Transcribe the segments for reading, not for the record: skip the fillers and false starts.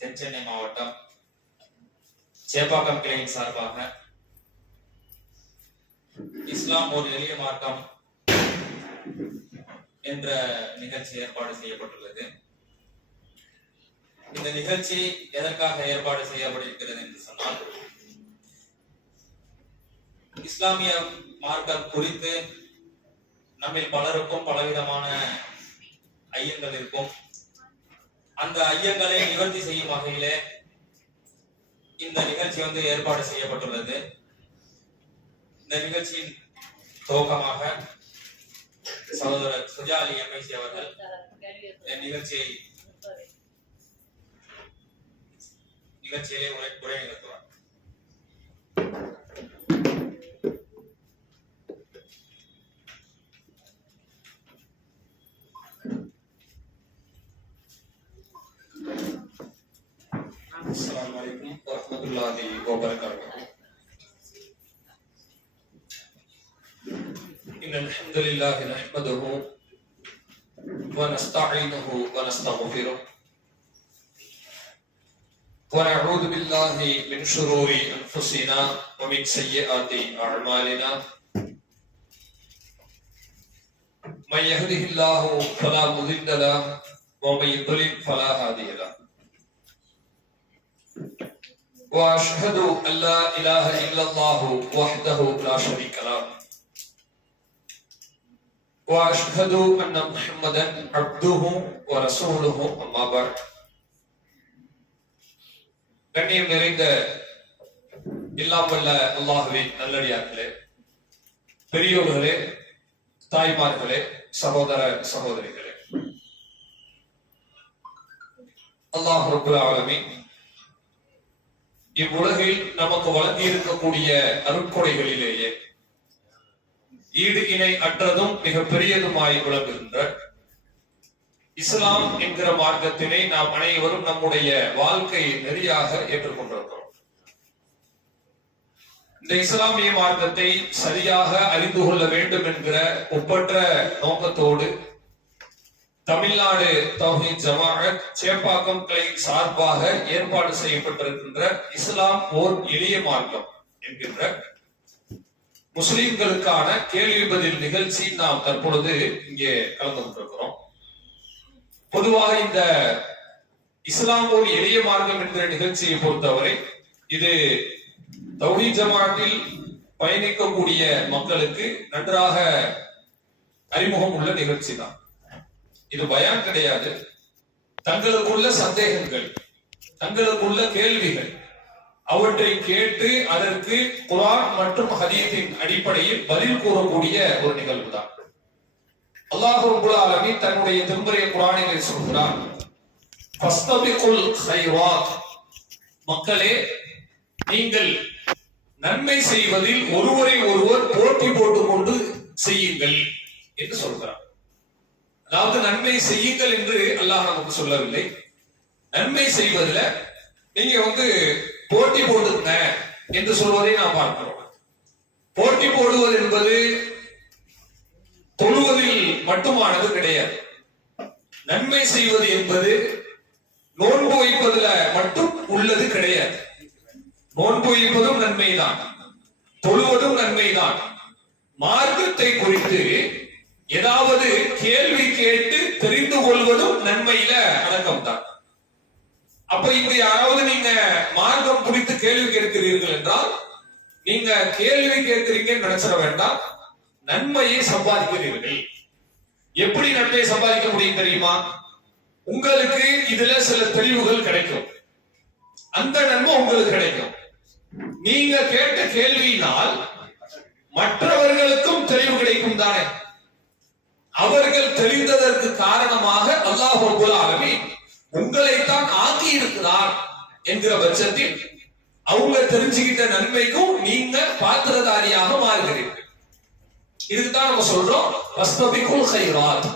தென்சென்னை மாவட்டம் சேப்பாக்கம் கிளையின் சார்பாக இஸ்லாம் ஒரு எளிய மார்க்கம் என்ற நிகழ்ச்சி ஏற்பாடு செய்யப்பட்டுள்ளது. இந்த நிகழ்ச்சி எதற்காக ஏற்பாடு செய்யப்பட்டிருக்கிறது என்று சொன்னால், இஸ்லாமிய மார்க்கம் குறித்து நம்மில் பலருக்கும் பலவிதமான ஐயங்கள் இருக்கும். அந்த ஐயங்களை நிவர்த்தி செய்யும் வகையிலே இந்த நிகழ்ச்சி ஏற்பாடு செய்யப்பட்டுள்ளது. இந்த நிகழ்ச்சியின் துவக்கமாக சகோதரர் சுஜாலி எம்ஐசி அவர்கள் நிகழ்ச்சியிலே உரை நிகழ்த்துவார். السلام عليكم ورحمة الله وبركاته. إن الحمد لله نحمده ونستعينه ونستغفره ونعوذ بالله من شرور أنفسنا ومن سيئات أعمالنا. من يهده الله فلا مضل له ومن يضلل فلا هادي له. وأشهد أن لا إله إلا الله وحده لا شريك له وأشهد أن محمدا عبده ورسوله أما بعد. கண்ணியம் நிறைந்த எல்லாம் வல்ல அல்லாஹ்வின் நல்லடியார்களே, பெரியோர்களே, தாய்மார்களே, சகோதர சகோதரிகளே, அல்லாஹ் ரப்பல் ஆலமீன் இவ்வுலகில் நமக்கு வழங்கி இருக்கக்கூடிய அருட்கொடைகளிலேயே ஈடு இணை அற்றதும் மிக பெரியதுமாய் விளங்குகின்ற இஸ்லாம் என்கிற மார்க்கத்தினை நாம் அனைவரும் நம்முடைய வாழ்க்கை நெறியாக ஏற்றுக்கொண்டிருக்கிறோம். இந்த இஸ்லாமிய மார்க்கத்தை சரியாக அறிந்து கொள்ள வேண்டும் என்கிற ஒப்பற்ற நோக்கத்தோடு தமிழ்நாடு தௌஹீத் ஜமாஅத் சேப்பாக்கம் கிளை சார்பாக ஏற்பாடு செய்யப்பட்டிருக்கின்ற இஸ்லாம் ஓர் எளிய மார்க்கம் என்கின்ற முஸ்லிம்களுக்கான கேள்வி பதில் நிகழ்ச்சி நாம் தற்பொழுது இங்கே கலந்து கொண்டிருக்கிறோம். பொதுவாக இந்த இஸ்லாம் ஓர் எளிய மார்க்கம் என்கிற நிகழ்ச்சியை பொறுத்தவரை இது தௌஹீத் ஜமாஅத்தில் பயணிக்கக்கூடிய மக்களுக்கு நன்றாக அறிமுகம் உள்ள நிகழ்ச்சி தான். இது பயான் கிடையாது. தங்களுக்குள்ள சந்தேகங்கள், தங்களுக்குள்ள கேள்விகள், அவற்றை கேட்டு அதற்கு குர்ஆன் மற்றும் ஹதீஸின் அடிப்படையில் பதில் கூறக்கூடிய ஒரு நிகழ்வு தான். அல்லாஹ் ரப்பல் ஆலமீன் தன்னுடைய திருமறை குர்ஆனிலே சொல்கிறார், ஃபஸ்தபிகுல் கைராத், மக்களே நீங்கள் நன்மை செய்வதில் ஒருவரை ஒருவர் போட்டி போட்டுக்கொண்டு செய்யுங்கள் என்று சொல்கிறார். அதாவது நன்மை செய்யுங்கள் என்று அல்லாஹ் நமக்கு சொல்லவில்லை. நன்மை செய்வதில் நீங்க போட்டி போடுங்க என்று சொல்வதை நாம் பார்க்கிறோம். போட்டி போடுவது என்பது தொழுவதில் மட்டுமானது கிடையாது. நன்மை செய்வது என்பது நோன்பு வைப்பதில் மட்டும் உள்ளது கிடையாது. நோன்பு வைப்பதும் நன்மைதான், தொழுவதும் நன்மைதான். மார்க்கத்தை குறித்து ஏதாவது கேள்வி கேட்டு தெரிந்து கொள்வதும் நன்மையில அடக்கம் தான். அப்ப இங்க யாராவது நீங்க மார்க்கம் குறித்து கேள்வி கேட்கிறீர்கள் என்றால், நீங்க கேள்வி கேட்கிறீங்கன்னு நினைச்சிட வேண்டாம், நன்மையை சம்பாதிக்கிறீர்கள். எப்படி நன்மையை சம்பாதிக்க முடியும் தெரியுமா? உங்களுக்கு இதுல சில தெளிவுகள் கிடைக்கும், அந்த நன்மை உங்களுக்கு கிடைக்கும். நீங்க கேட்ட கேள்வியினால் மற்றவர்களுக்கும் தெளிவு கிடைக்கும் தானே. அவர்கள் தெரிந்ததற்கு காரணமாக அல்லாஹ் ரப்பல் ஆலமீன் உங்களைத்தான் ஆக்கி இருக்கிறார் என்கிற பட்சத்தில் அவங்க தெரிஞ்சுக்கிட்ட நன்மைக்கும் நீங்க பாத்திரதாரியாக மாறுகிறீர்கள். இதுக்குதான் நம்ம சொல்றோம் ஃபஸ்தபிகுல் கைராத்,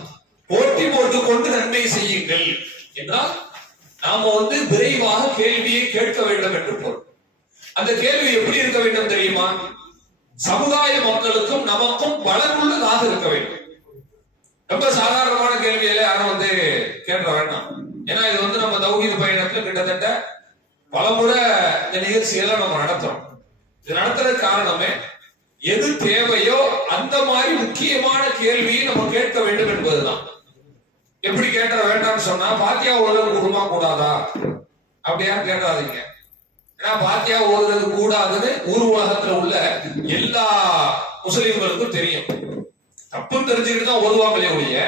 போட்டி போட்டுக்கொண்டு நன்மை செய்யுங்கள் என்றால் நாம விரைவாக கேள்வியை கேட்க வேண்டும் என்று பொருள். அந்த கேள்வி எப்படி இருக்க வேண்டும் தெரியுமா? சமுதாய மக்களுக்கும் நமக்கும் பலனுள்ளதாக இருக்க வேண்டும். ரொம்ப சாதாரணமான கேள்வியில யாரும் கேட்க வேண்டாம். ஏன்னா இது நம்ம தௌஹீத் பயணத்துல கிட்டத்தட்ட பலமுறை இந்த நிகழ்ச்சிகளை நம்ம நடத்துறோம். இது நடத்துற காரணமே எது தேவையோ அந்த மாதிரி முக்கியமான கேள்வியை நம்ம கேட்க வேண்டும் என்பதுதான். எப்படி கேட்க வேண்டாம்னு சொன்னா பாத்தியா ஓதுறது கூடுமா கூடாதா அப்படியா கேட்காதீங்க. ஏன்னா பாத்தியா ஓதுறது கூடாதுன்னு ஊர் உலகத்துல உள்ள எல்லா முஸ்லிம்களுக்கும் தெரியும். தப்புன்னு தெரிஞ்சுக்கிட்டு தான் ஓதுவாங்களே ஒழிய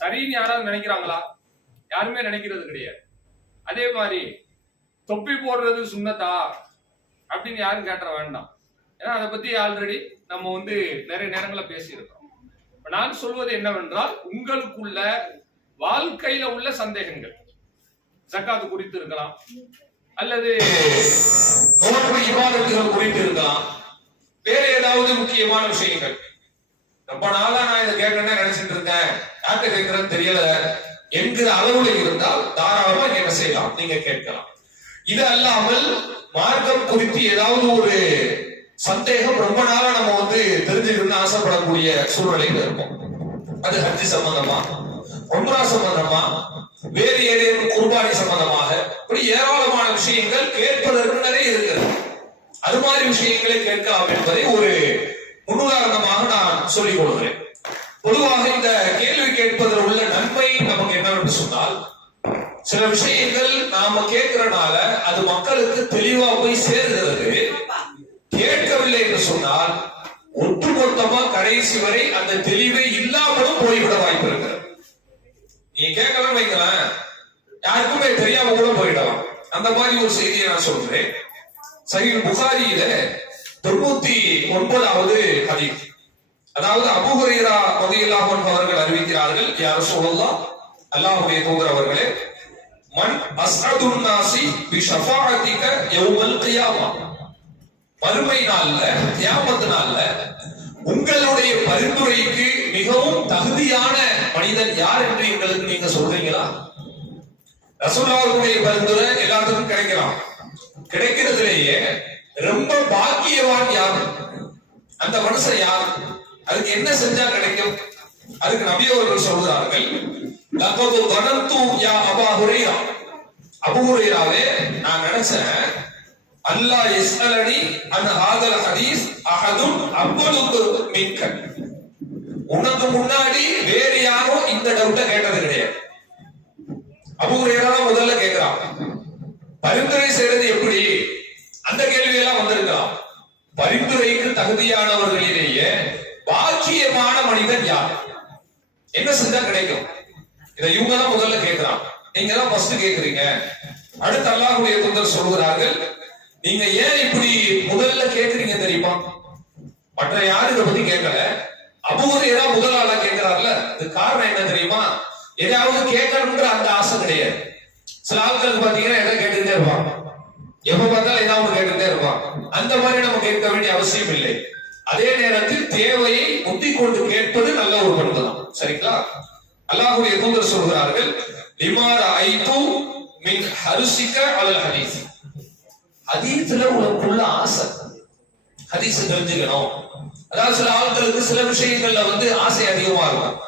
சரின்னு யாராவது நினைக்கிறாங்களா? யாருமே நினைக்கிறது கிடையாது. அதே மாதிரி தொப்பி போடுறது சுண்ணத்தா அப்படின்னு யாரும் கேட்ட வேண்டாம். ஏன்னா அதை பத்தி ஆல்ரெடி நம்ம நிறைய நேரங்கள பேசியிருக்கோம். நான் சொல்வது என்னவென்றால், உங்களுக்குள்ள வாழ்க்கையில உள்ள சந்தேகங்கள் ஜக்காத்து குறித்து இருக்கலாம், அல்லது நோன்பு இபாதத்துகள் குறித்து இருக்கலாம், வேற ஏதாவது முக்கியமான விஷயங்கள். ரொம்ப நாளா நான் இதை கேட்கணும்னு நினைச்சிட்டு இருக்கேன், யார்கிட்ட கேட்கறதுன்னு தெரியல என்கிற அளவுல இருந்தால் தாராளமா என்ன செய்யலாம், நீங்க கேட்கலாம். இது அல்லாமல் மார்க்கம் குறித்து ஏதாவது ஒரு சந்தேகம் ரொம்ப நாளா நம்ம தெரிஞ்சுக்கணும்னு ஆசைப்படக்கூடிய சூழ்நிலையில இருக்கும். அது ஹஜ்ஜி சம்பந்தமா, உம்ரா சம்பந்தமா, வேறு ஏதேனும் குர்பானி சம்பந்தமாக, இப்படி ஏராளமான விஷயங்கள் கேட்பதற்கு நிறைய இருக்கிறது. அது மாதிரி விஷயங்களை கேட்கலாம் என்பதை ஒரு முன்னுதாரணமாக நான் சொல்லிக் கொள்கிறேன். பொதுவாக இந்த கேள்வி கேட்பதில் உள்ள நன்மை நமக்கு என்னவென்று சொன்னால், சில விஷயங்கள் நாம கேட்கிறனால அது மக்களுக்கு தெளிவா போய் சேர்கிறது. கேட்கவில்லை என்று சொன்னால் ஒட்டுமொத்தமா கடைசி வரை அந்த தெளிவை இல்லாமலும் போய்விட வாய்ப்பு இருக்கிறது. நீங்க கேட்கலாம் வைக்கலாம், யாருக்குமே தெரியாம கூட போயிடலாம். அந்த மாதிரி ஒரு செய்தியை நான் சொல்றேன். சஹீஹ் புகாரியில 99வது ஹதீஸ், அதாவது அபூ ஹுரைரா ரலியல்லாஹு அன்ஹு அவர்கள் அறிவிக்கிறார்கள், யா ரசூலல்லாஹ், அல்லாஹ்வுடைய தூதர் அவர்களே, மன் அஸ்அதுன் நாஸி பி ஷஃபாஅத்திக யௌமல் கியாமா, மறுமை நாள்ல கியாமத் நாள்ல உங்களுடைய பரிந்துரைக்கு மிகவும் தகுதியான மனிதன் யார் என்று எங்களுக்கு நீங்க சொல்றீங்களா? ரசூலுல்லாஹ்வுடைய பரிந்துரை எல்லாத்துக்கும் கிடைக்கலாம். கிடைக்கிறதுலேயே ரொம்ப பாக்கியவான் யார், அந்த மனுஷன் யார், அதுக்கு என்ன செஞ்சா கிடைக்கும்? அதுக்கு நபி அவர்கள் சொல்கிறார்கள், லகது தனந்து யா அபா ஹுரைரா, அபூ ஹுரைராவே நான் நினைச்சேன், அல்லாஹ் யஸ்அலனி அன் ஹாதல் ஹதீஸ் அஹதுன் அவ்வலுக்கு மின்க, உனக்கு முன்னாடி வேற யாரும் இந்த டவுட்ட கேட்டது கிடையாது. அபூ ஹுரைரா முதல்ல கேட்கிறான், பரிந்துரை செய்யறது எப்படி, அந்த கேள்வி எல்லாம் வந்திருக்கலாம். பரிந்துரைக்கு தகுதியானவர்களிலேயே பாக்கியமான மனிதன் யார், என்ன செஞ்சா கிடைக்கும், இதை இவங்க தான் முதல்ல கேட்கிறான். நீங்க தான் ஃபர்ஸ்ட் கேக்குறீங்க. அடுத்து அல்லாஹ்வுடைய தூதர் சொல்கிறார்கள், நீங்க ஏன் இப்படி முதல்ல கேக்குறீங்க தெரியுமா? மற்ற யாரும் இதை பத்தி கேட்கல, அபூ ஹுரைரா முதல் ஆளா கேட்கிறார்ல, அது காரணம் என்ன தெரியுமா? எதையாவது கேட்கணும்ன்ற அந்த ஆசை கிடையாது. சில ஆட்களுக்கு பாத்தீங்கன்னா எதை கேட்டுக்கிட்டே இருப்பான், எப்ப பார்த்தாலும் ஏதாவது கேட்டுக்கிட்டே இருப்பான். அந்த மாதிரி நம்ம கேட்க வேண்டிய அவசியம் இல்லை. அதே நேரத்தில் தேவையை முந்திக் கொண்டு கேட்பது நல்ல ஒரு பண்பு தான். சரிங்களா? அல்லாஹ்வுடைய தூதர் சொல்கிறார்கள், லிமார ஐது மின் ஹர்சிக அலல் ஹதீஸ், ஹதீஸ்ல உனக்குள்ள ஆசை, ஹதீஸ் தெரிஞ்சுக்கணும். அதாவது சில ஆட்களுக்கு சில விஷயங்கள்ல ஆசை அதிகமா இருக்கும்.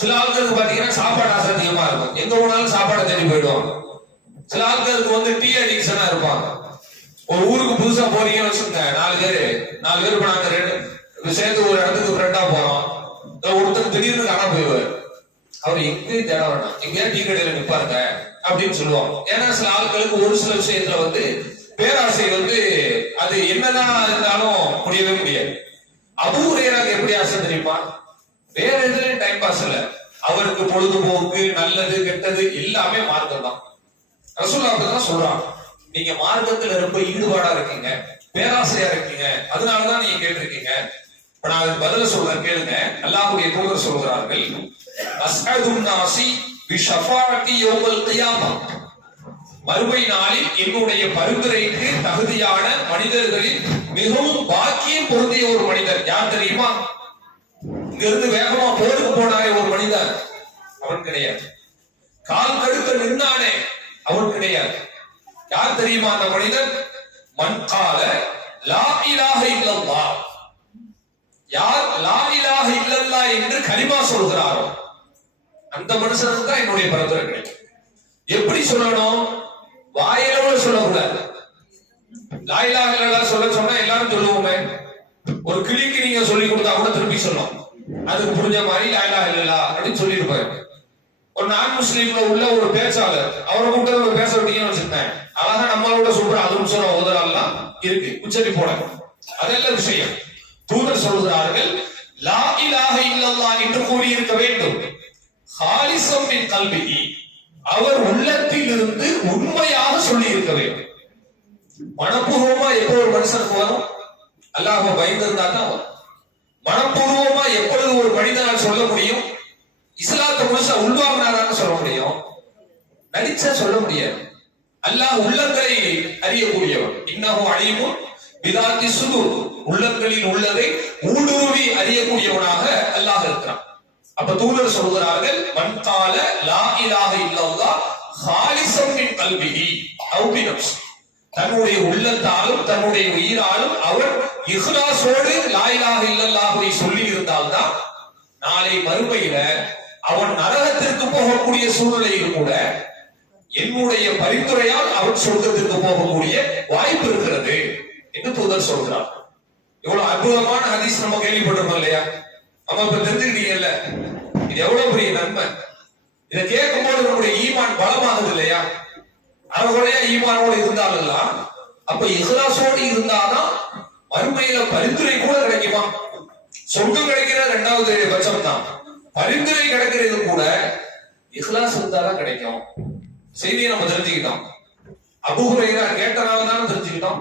சில ஆட்களுக்கு பாத்தீங்கன்னா சாப்பாடு ஆசை அதிகமா இருக்கும், எங்க போனாலும் சாப்பாடு தேடி போயிடுவாங்க. சில ஆட்களுக்கு டீ அடிக்ஷனா இருப்பாங்க. ஒரு ஊருக்கு புதுசா போறீங்கன்னு வச்சுக்கோங்க, 4 பேர் இப்ப நாங்க சேர்ந்து ஒரு இடத்துக்கு ஃப்ரெண்டா போறோம், ஒருத்தர் திடீர்னு காணா போயிடுவார். அவர் எங்கேயும் தேட வேணாம், எங்கேயா டீ கடையில நிப்பாருங்க அப்படின்னு சொல்லுவாங்க. ஏன்னா சில ஆட்களுக்கு ஒரு சில விஷயத்துல பேராசை அது என்னதான் இருந்தாலும் முடியவே முடியாது. அபூ ஹுரைராக்கு எப்படி ஆசை தெரியுமா? வேற எதுலயும் டைம் பாஸ் இல்ல, அவருக்கு பொழுதுபோக்கு, நல்லது கெட்டது எல்லாமே மார்க்கம் தான். ரசூலுல்லாஹ் தான் சொல்றாங்க, நீங்க மார்க்கத்துல ரொம்ப ஈடுபாடா இருக்கீங்க, பேராசையா இருக்கீங்க, அதனாலதான் நீங்க கேட்டிருக்கீங்க. இப்ப நான் அதுக்கு பதில சொல்றேன், கேளுங்க. அல்லாஹ்வுடைய தூதர் சொல்கிறார்கள், அஸ்அதுன் நாஸி பி ஷஃபாஅத்தி யௌமல் கியாமா, மறுமை நாளில் என்னுடைய பரிந்துரைக்கு தகுதியான மனிதர்களில் மிகவும் பாக்கியம் பொருந்திய ஒரு மனிதர் யார் தெரியுமா? இங்க இருந்து வேகமா போருக்கு போனாரே ஒரு மனிதர், அவன் கிடையாது. கால் கடுக்க நின்னானே, அவன் கிடையாது. யார் தெரியுமா அந்த மனிதன்? மன் கால லா இலாஹ இல்லல்லாஹ், யார் லா இலாஹ இல்லல்லாஹ் என்று கலிமா சொல்கிறாரோ அந்த மனுஷனுக்கு தான் என்னுடைய பரிந்துரை கிடைக்கும். எப்படி சொல்லணும்? சொல்லக்கூடாது. லா இலாஹ இல்லல்லாஹ் சொல்ல சொன்னா எல்லாரும் சொல்லுவோமே. ஒரு கிளிக்கு நீங்க சொல்லி கொடுத்தா கூட திருப்பி சொல்லும். அதுக்கு புரிஞ்ச மாதிரி லா இலாஹ இல்லல்லாஹ் அப்படின்னு சொல்லியிருப்பாரு. ஒரு நான் முஸ்லீம்ல உள்ள ஒரு பேச்சாளர், அவரை கூப்பிட்டு ஒரு பேச விட்டீங்கன்னு வச்சிருந்தேன், அழகா நம்மளோட சொல்ற அதுவும் சொல்ல ஓதலாம் இருக்கு, உச்சரி போட. அதெல்லாம் விஷயம். தூதர் சொல்கிறார்கள், லா இலாஹ இல்லல்லாஹ் என்று கூறியிருக்க வேண்டும். ஹாலிஸம் மின் கல்பிஹி, அவர் உள்ளத்தில் இருந்து உண்மையாக சொல்லி இருக்க வேண்டும். மனப்பூர்வமா எப்போ ஒரு மனுஷனுக்கு வரும்? அல்லாஹ்வை பயந்திருந்தா தான் வரும். மனப்பூர்வமா எப்பொழுது ஒரு மனிதனால் சொல்ல முடியும்? இஸ்லாத்தை முழுசா உள்வாங்கினாதான் சொல்ல முடியும், நடிச்சா சொல்ல முடியாது. அல்லாஹ் உள்ளங்களை அறியக்கூடியவன். இன்னஹு அலீமுன் பிதாத்தி சுதூர், உள்ளங்களில் உள்ளதை ஊடுருவி அறியக்கூடியவனாக அல்லாஹ் இருக்கிறான். அப்ப தூதர் சொல்கிறார்கள், மன் கால லா இலாஹ இல்லல்லாஹ் ஹாலிஸம் மின் கல்பிஹி அவ் பி நஃப்ஸி, தன்னுடைய உள்ளத்தாலும் தன்னுடைய உயிராலும் அவர் இஹ்லாஸோடு லா இலாஹ இல்லல்லாஹ்வை சொல்லி இருந்தால்தான் நாளை மறுமையில அவன் நரகத்திற்கு போகக்கூடிய சூழ்நிலையில் கூட என்னுடைய பரிந்துரையால் அவன் சொர்க்கத்திற்கு போகக்கூடிய வாய்ப்பு இருக்கிறது என்று தூதர் சொல்கிறார். எவ்வளவு அற்புதமான ஹதீஸ் நம்ம கேள்விப்பட்டிருக்கோம் இல்லையா? நம்ம இப்ப தெரிஞ்சுக்கிட்டீங்கல்ல, இது எவ்வளவு பெரிய நன்மை. இதை கேட்கும் போது நம்முடைய ஈமான் பலமாகுது இல்லையா? அறகுறையா ஈமானோடு இருந்தாலும் அப்ப இஹ்லாஸோடு இருந்தாதான் மறுமையில பரிந்துரை கூட கிடைக்குமா? சொர்க்கம் கிடைக்கிற இரண்டாவது பட்சம் தான், பரிந்துரை கிடைக்கிறது கூட இஹ்லாஸ் இருந்தாதான் கிடைக்கும். செய்தியை நம்ம தெரிஞ்சுக்கிட்டோம். அபூ ஹுரைரா கேட்டனாலதான் தெரிஞ்சுக்கிட்டோம்.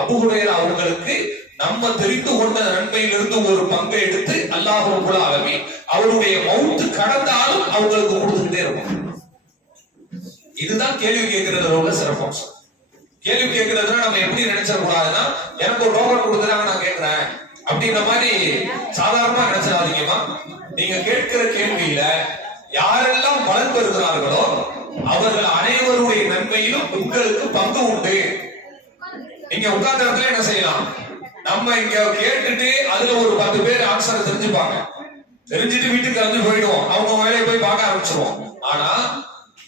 அபூ ஹுரைரா அவங்களுக்கு நம்ம தெரிந்து கொண்ட நன்மையிலிருந்து ஒரு பங்கை எடுத்து அல்லாஹ் ரப்பல் ஆலமீன் அவருடைய மௌத்து கடந்தாலும் அவங்களுக்கு கொடுத்துக்கிட்டே இருக்கும். இதுதான் கேள்வி கேட்கறதுல உள்ள சிறப்பம்சம். கேள்வி கேட்கறதுனா நம்ம எப்படி நினைச்சிட கூடாதுன்னா, எனக்கு ஒரு டோக்கன் கொடுக்குறாங்க நான் கேட்கிறேன் அப்படின்ற மாதிரி சாதாரணமா நினைச்சிடாதீங்கம்மா. நீங்க கேட்கிற கேள்வியில யாரெல்லாம் பலன் பெறுகிறார்களோ அவர்கள் அனைவருடைய நன்மையிலும் உங்களுக்கு பங்கு உண்டு. நீங்க உட்கார்ந்த இடத்துல என்ன செய்யலாம், நம்ம இங்க கேட்டுட்டு அதுல ஒரு 10 பேர் ஆன்சரை தெரிஞ்சுப்பாங்க, தெரிஞ்சுட்டு வீட்டுக்கு வந்து போயிடுவோம், அவங்க வேலையை போய் பார்க்க ஆரம்பிச்சிருவோம். ஆனா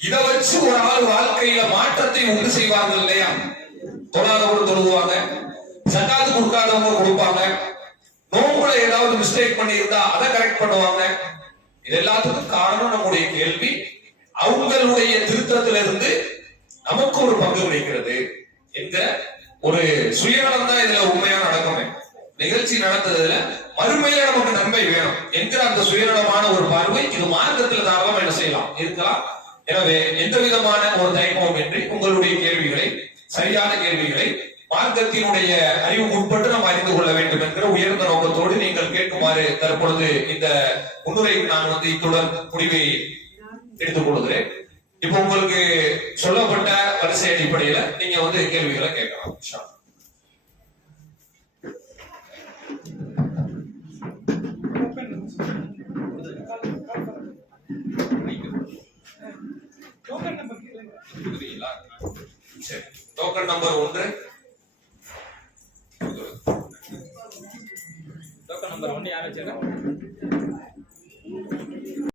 இத வச்சு ஒரு ஆள் வாழ்க்கையில மாற்றத்தை உண்டு செய்வார்கள் இல்லையா? தொழாதவங்க தொழுவாங்க, சக்காத்து கொடுக்காதவங்க கொடுப்பாங்க, நோம்புல ஏதாவது மிஸ்டேக் பண்ணி இருந்தா அதை கரெக்ட் பண்ணுவாங்க. இது எல்லாத்துக்கும் காரணம் நம்முடைய கேள்வி. அவங்களுடைய திருத்தத்திலிருந்து நமக்கு ஒரு பங்கு கிடைக்கிறது என்கிற ஒரு சுயநலம் தான் இதுல உண்மையா நடக்குமே. நிகழ்ச்சி நடந்ததுல மறுமையில நமக்கு நன்மை வேணும் என்கிற அந்த சுயநலமான ஒரு பார்வை இது மார்க்கத்தில் தாராளமா என்ன செய்யலாம், இருக்கலாம். எனவே எந்த விதமான ஒரு தயக்கமும் இன்றி உங்களுடைய கேள்விகளை, சரியான கேள்விகளை மார்க்கத்தினுடைய அறிவுக்கு உட்பட்டு நாம் அறிந்து கொள்ள வேண்டும் என்கிற உயர்ந்த நோக்கத்தோடு நீங்கள் கேட்குமாறு தற்பொழுது இந்த முன்னுரைக்கு நான் இத்துடன் முடிவை எடுத்துக் கொள்கிறேன். இப்ப உங்களுக்கு சொல்லப்பட்ட வரிசை அடிப்படையில நீங்க கேள்விகளை கேட்கலாம். Token number 1. டோக்கன் நம்பர் 1 யார் வச்சிருக்கா?